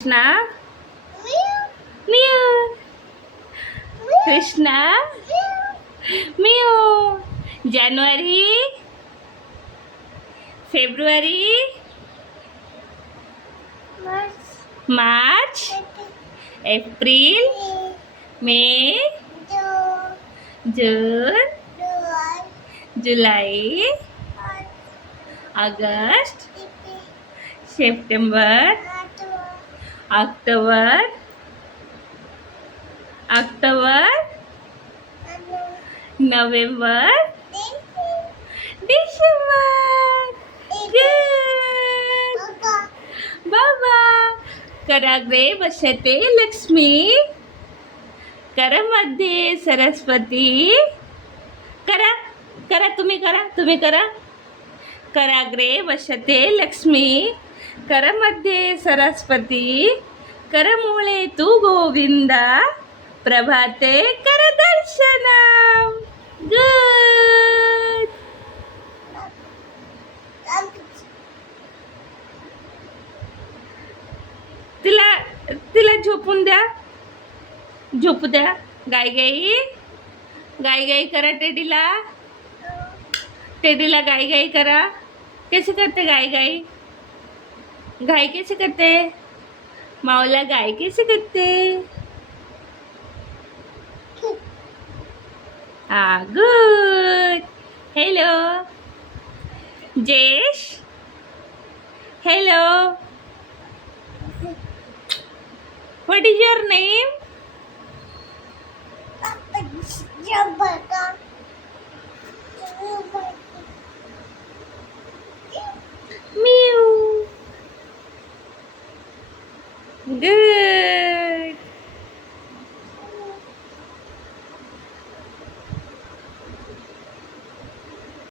Krishna, Mew. Krishna, Mew. January, February, March, April, May, June, July, August, September, October, November, December. Good. Baba. कराग्रे बसते लक्ष्मी, करमध्ये सरस्वती. करा करा तुम्ही करा. कराग्रे बसते लक्ष्मी, करमध्ये सरस्वती, करमुळे तू गोविंदा, प्रभाते कर दर्शनम. गुड. तिला झोपून द्या, झोपू द्या. गाई गाई करा. टेडीला गाई करा. कैसे करते गाई कैसे करते? माऊला गाय कैसे करते? Good. Hello Jaish. Hello. What is your name? Mew. Good.